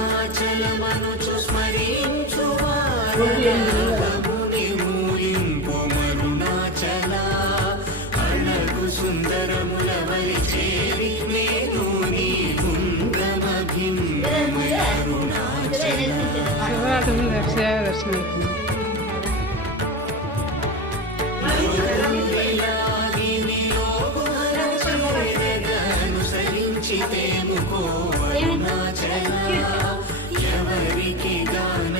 అరుణాచలమనుచు స్మరించువారు మరుణాచల అళగు సుందరముల వలి చేరి నేను నీ అనుసరించితేముకో అరుణాచల ఎవరికి గాన